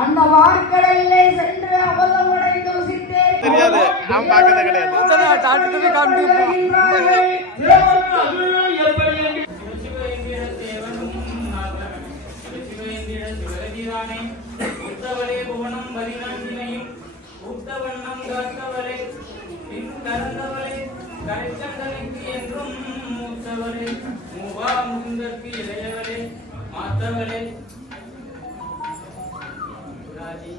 அந்த வார்க்கடலிலே சென்று அபலமடைந்து சித்தேரி தெரியாது நான் பார்க்கவே கிடையாது டாக்டர் காமிட்டு உத்தவளே புவனம் பதினான்கினையும் உத்தவண்ணம் காத்தவளே பின் கறந்தவளே கரைச்சந்தனைக்கு என்றும் மூத்தவளே மூவா முகுந்தற்கு இளையவளே மாத்தவளே ராஜி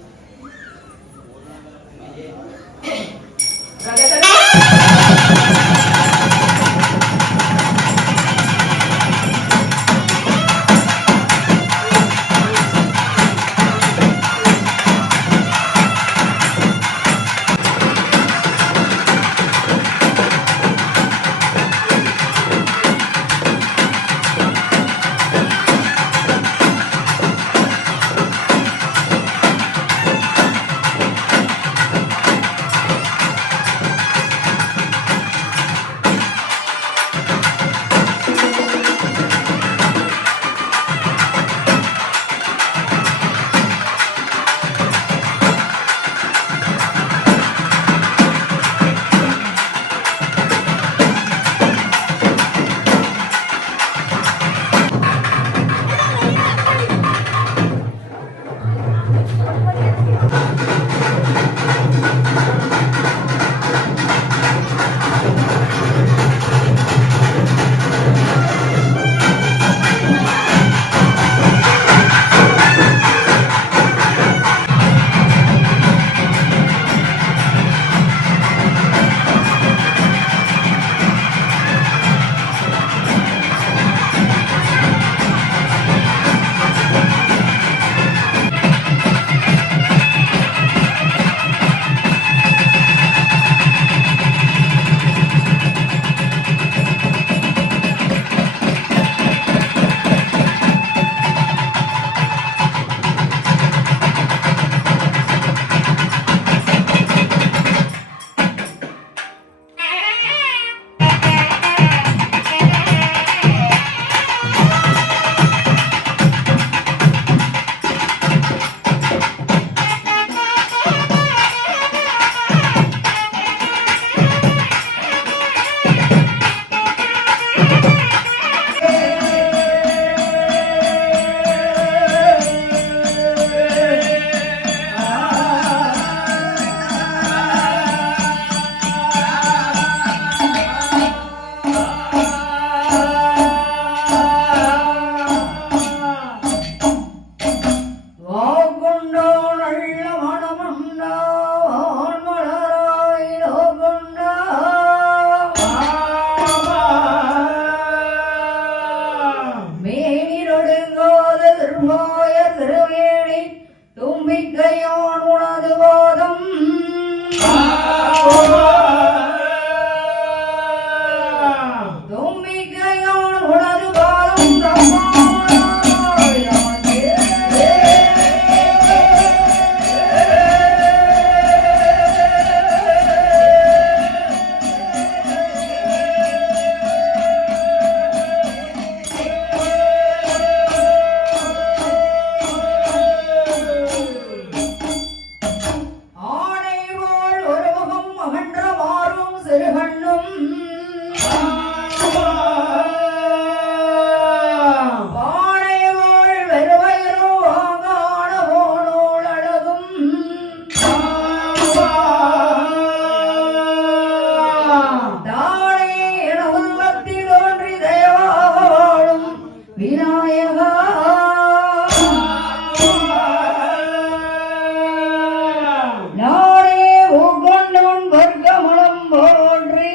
நானே உகொண்டவன் வர்க்கமலம் போன்றி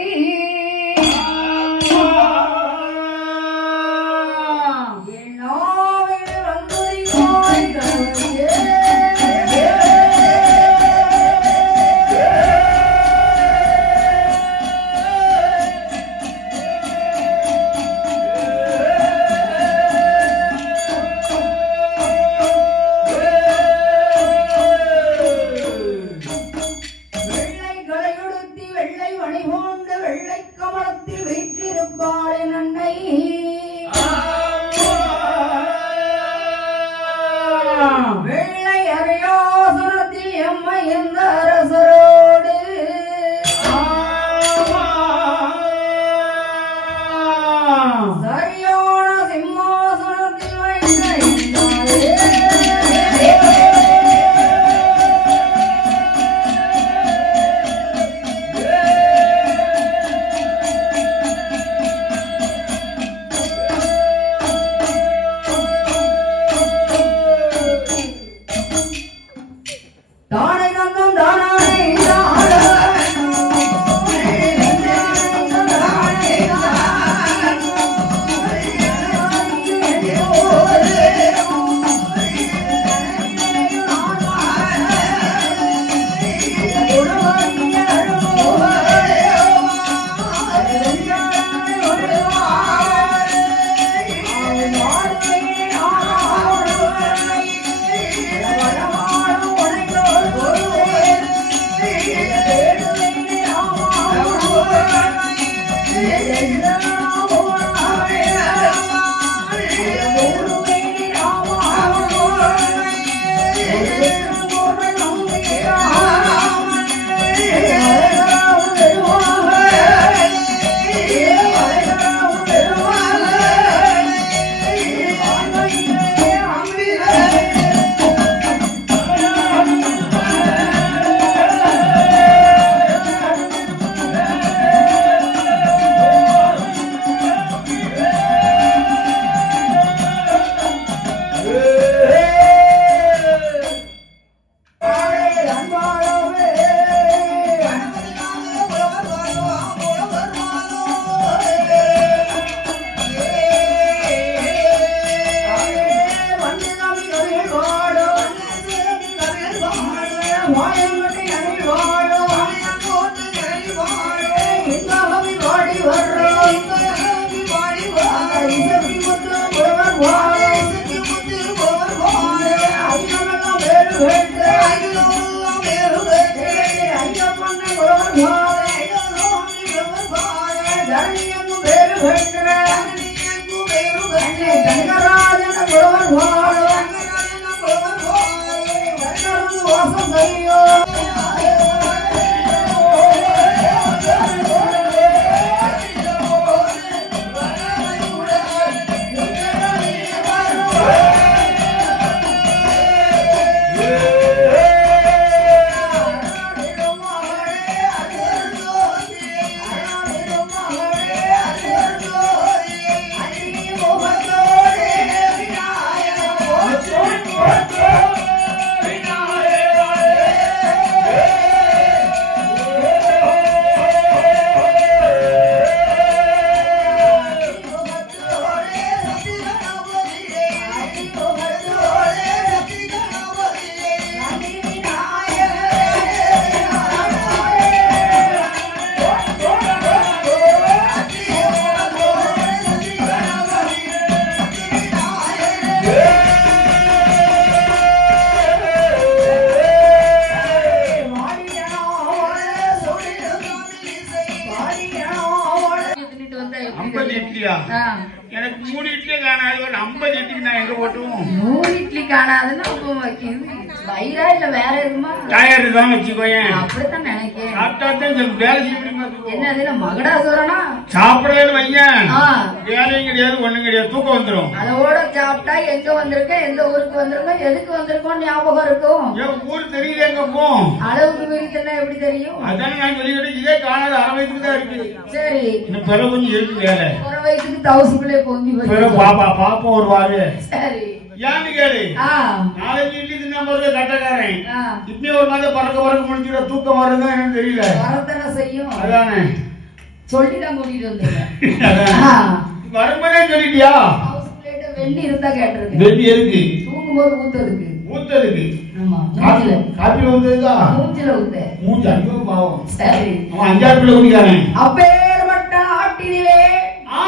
எனக்கு 3 இட்லி காணாது, ஒரு 50 இட்லிக்கு நான் எங்க போட்டுவோம்? 100 இட்லி காணாதுன்னா வயிறா இல்ல வேற எதுமா டயர் தான் வச்சுக்கோயேன். அப்படித்தான் நினைக்கிறேன். சாப்பிட்டாதான் வேலை செய்ய முடியுமா? என்ன மகடாசுரனா சாப்பிடலன்னு வையன், வேலையும் கிடையாது ஒண்ணும் கிடையாது, தூக்கம் வந்துடும். அதோட சாப்பிட்டா எங்க வந்திருக்கேன், எந்த ஊருக்கு வந்திருக்கோம், எதுக்கு வந்திருக்கோம் ஞாபகம் இருக்கும். ஊர் தெரியல எங்க போ அளவுக்கு மீறித்தா எப்படி தெரியும்? அதான நான் சொல்லிக்கிட்டு இதே காணாத அரை வயசுக்கு தான் இருக்கு. சரி இன்னும் பிற கொஞ்சம் இருக்கு வேலை. ஒரு வயசுக்கு தவசுக்குள்ளே பொங்கி பாப்பா ஒரு வாரு. சரி ஏன்னு கேளு, 4 இட்லி தின்னா போது கட்டக்காரன் இப்படி ஒரு மாதிரி பறக்க முடிஞ்சுட தூக்கம் வருதா எனக்கு தெரியல. வரத்தனை செய்யும். அதானே சொல்லிதான் கூட்டிட்டு வந்தீங்க. வரும்போதே சொல்லிட்டியா? வெண்ணி இருந்தா கேட்டிருக்கு. வெண்ணி எதுக்கு? தூங்கும்போது ஊத்துறதுக்கு. ஆமா காப்பி ஊத்துறதா? மூஞ்சில ஊத்த. மூஞ்சி ஐயோ பாவம். சரி அவன் 5 பிள்ளை குடிக்காரன். அப்பேர்பட்ட நாட்டினிலே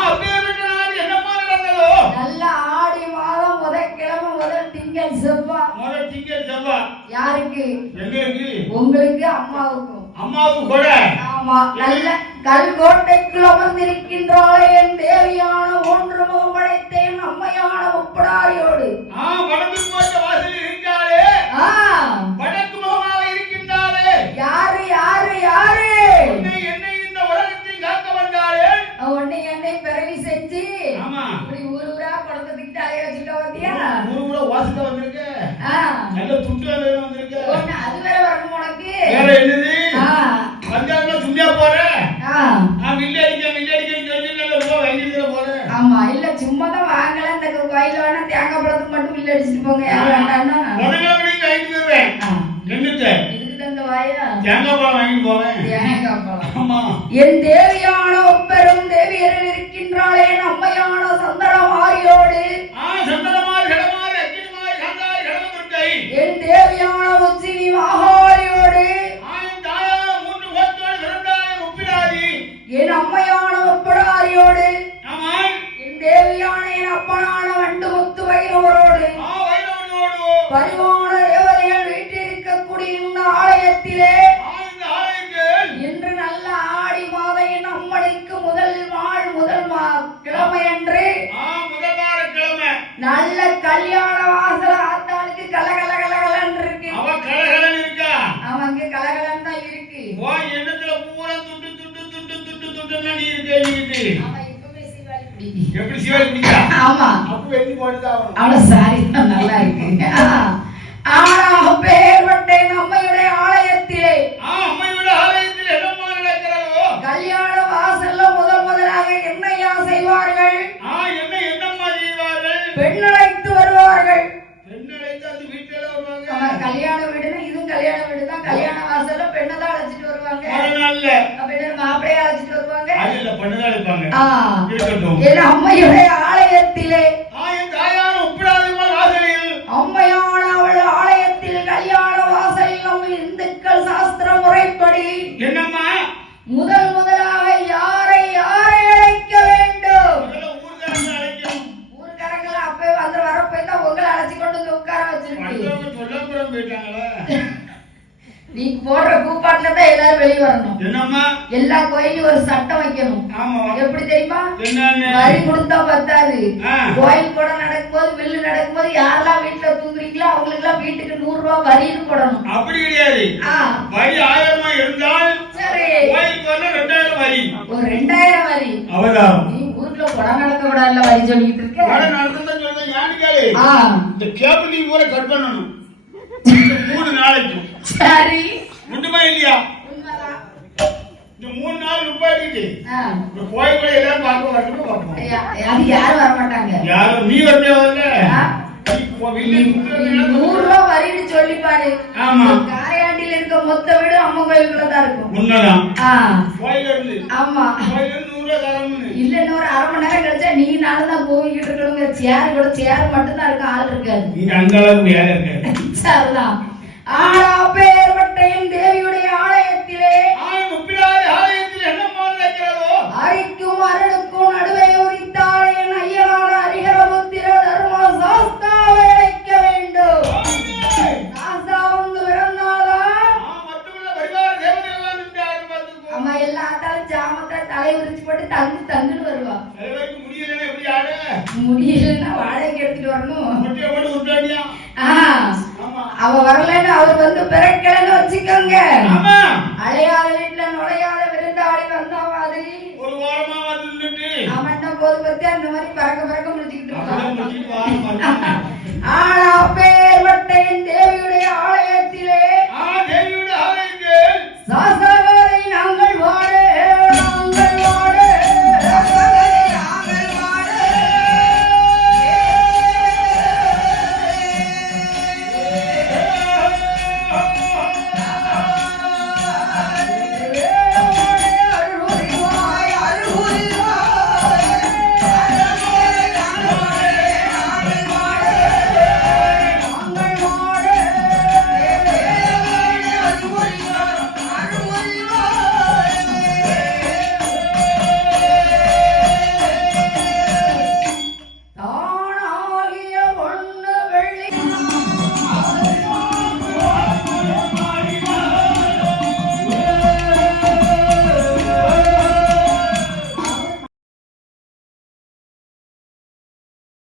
அப்பேர்பட்ட நாடு என்னமா நடந்ததோ? நல்ல ஆடி மாதம் முதல் முதல் திங்கள் செவ்வாய். யாருக்கு? எங்களுக்கு. உங்களுக்கு, அம்மாவுக்கும். அம்மாவுக்கு கூட. ஆமா நல்ல கல்கோட்டைக்குள் அமர்ந்திருக்கின்றாளே என் தேவியான ஒன்று முகம் படைத்தேன் அம்மையான முப்படாரியோடு. வடக்கு போட்ட வாசலில் இருக்காளே, வடக்கு முகமாக இருக்கின்றாளே. யாரு யாரு யாரு? என்னை இந்த உலகத்தை காக்க வந்தாளே. உன்னை என்னை பிறவி செஞ்சு ஆமா இப்படி ஊரா குழந்தைகிட்ட அலைய வச்சுட்ட வந்தியா? ஊரா வாசிக்க வந்திருக்க, நல்ல துட்டு வந்திருக்க. அது வேற வரணும் உனக்கு. வேற என்னது? பஞ்சாப்ல சும்மா போற, நான் வில்லடிக்க போறேன். ஆமா இல்ல சும்மா தான் வாங்கல. இந்த கோயில வேணா தேங்காய் பழத்துக்கு மட்டும் வில்ல அடிச்சுட்டு போங்க. வேண்டாம்னா வாங்கிட்டு வருவேன். இதுக்கு தந்த வாயா தேங்காய் பழம் வாங்கிட்டு போவேன். தேங்காய் பழம். ஆமா என் தேவியான ஒப்பெரும் தேவியரில் இருக்கின்றாளே அம்மையான சந்தனமாரியோடு. சந்தனமாரி கடமாரி அக்கினிமாரி கந்தாரி கடமுட்டை. என் தேவியான உச்சினி மகாரியோடு. என் அம்மையான ஒப்படாரியோடு. என் தேவியான என் அப்பனான வண்டு முத்து வைரவரோடு. பரிவான தேவதைகள் வீட்டிருக்கக்கூடிய இந்த ஆலயத்திலே இன்று நல்ல ஆடி மாத என் அம்மனுக்கு முதல் கிழமை அன்று நல்ல கல்யாண வாசல் ஆத்தாளுக்கு கலகலகலகலன்னு இருக்கு. அவங்க கலகலன்னு தான் இருக்கு. எப்படி சிவாலி பிடிச்சா? ஆமா அப்ப வெண்ணி போட்டுதான் அவள சாரி நல்லா இருக்கு. ஆனா அப்பேர்பட்ட அம்மையுடைய ஆலயத்திலே என்னமா நடக்கிறதோ? கல்யாண வாசல்ல முதலாக என்னையா செய்வார்கள்? என்னம்மா செய்வார்கள்? பெண் அழைத்து வருவார்கள். அது வீட்டுல வருவாங்க. கல்யாண வீடுன்னா இதுவும் கல்யாண வீடு தான். கல்யாண வாசல்ல பெண்ணை தான் அழைச்சிட்டு வருவாங்க. மாப்பிளைய அழைச்சிட்டு வருவாங்க. என் அம்மையுடைய ஆலயத்திலே அம்மையான அவள் ஆலயத்தில் கல்யாண வாசலில் நம்ம இந்துக்கள் சாஸ்திர முறைப்படி என்னம்மா முதலாக யாரை அழைக்க வேண்டும்? ஊர்காரங்களை அப்பவே வந்து வரப்போய் தான் உங்களை அழைச்சி கொண்டு உட்கார வச்சிருக்கு. வரணும். என்னம்மா? எல்லா கோயிலும் ஒரு சட்டம் வைக்கணும். ஆமா. எப்படி தெரியுமா? என்னன்னு? வரி கொடுத்தா பத்தாது. ஆ. கோயில் கூட நடக்கும்போது வில்லு நடக்கும்போது யாரெல்லாம் வீட்டுல தூங்குறீங்களோ அவங்களுக்கு எல்லாம் வீட்டுக்கு 100 ரூபாய் வரின்னு போடணும். அப்படி கிடையாது. வரி 1000 இருந்தால் சரி, கோயிலுக்கு வந்து 2000 வரி. ஒரு 2000 வரி. அவ்வளவுதான். நீ ஊர்ல கூட நடக்க கூடாதுல வரி சொல்லிட்டு இருக்க. கூட நடந்தத சொல்றேன். யானு கேளு. இந்த கேபிள் டிவி பூரா கட் பண்ணணும். 3 நாளைக்கு. சரி. உண்டுமா இல்லையா? உண்மைதான். இந்த 3 நாள் நிப்பாட்டிட்டு இந்த கோயிலுக்குள்ள எல்லாரும் பார்க்க வரணும் பார்ப்போம். யாரும் வர மாட்டாங்க. யாரும் நீ வரவே வரல. 100 ரூபாய் வரின்னு சொல்லி பாரு. ஆமா. காரையாண்டில இருக்க மொத்த வீடு அம்மா கோயிலுக்குள்ள தான் இருக்கும். உண்மைதான். கோயில இருந்து. ஆமா. கோயில இருந்து 100 ரூபாய் தரணும். இல்ல இன்னொரு 1/2 மணி நேரம் கழிச்சா நீ நானும் தான் போய்கிட்டு இருக்கணுங்க. சேர் கூட சேர் மட்டும் தான் இருக்கும், ஆள் இருக்காது. நீ அந்த அளவுக்கு யார் இருக்காது. சரிதான். ஆனா பேர்வட்டையின் தேவியுடைய ஆலயத்திலே ஆலயத்தில் என்ன மால் வைக்கிறதோ அரிக்கும் அருளுக்கும் நடுவே உரித்தாலே ஐயனான ஹரிஹரபுத்திர தர்ம சாஸ்தாவை அழைக்க வேண்டும். சாஸ்தா வந்து பிறந்தாளா மட்டுமல்ல பரிவார தேவதைகள் நின்றார்கள் பார்த்துக்கோ. அம்மா எல்லா ஆத்தாலும் ஜாமத்தை தலை உரிச்சு போட்டு தங்குன்னு வருவா. தலைவருக்கு முடியலன்னா எப்படி ஆடு? முடியலன்னா வாடகைக்கு எடுத்துட்டு வரணும். முட்டியை போட்டு விட்டாடியா? அவ வரலன்னு அவர் வந்து பிறக்கலன்னு வச்சுக்கோங்க. அழையாத வீட்டுல நுழையாத விருந்தாளி வந்தா மாதிரி ஒரு வாரமா வந்து நின்னுட்டு அவன் போது பத்தி அந்த மாதிரி பறக்க முடிச்சுக்கிட்டு இருக்கான். ஆனா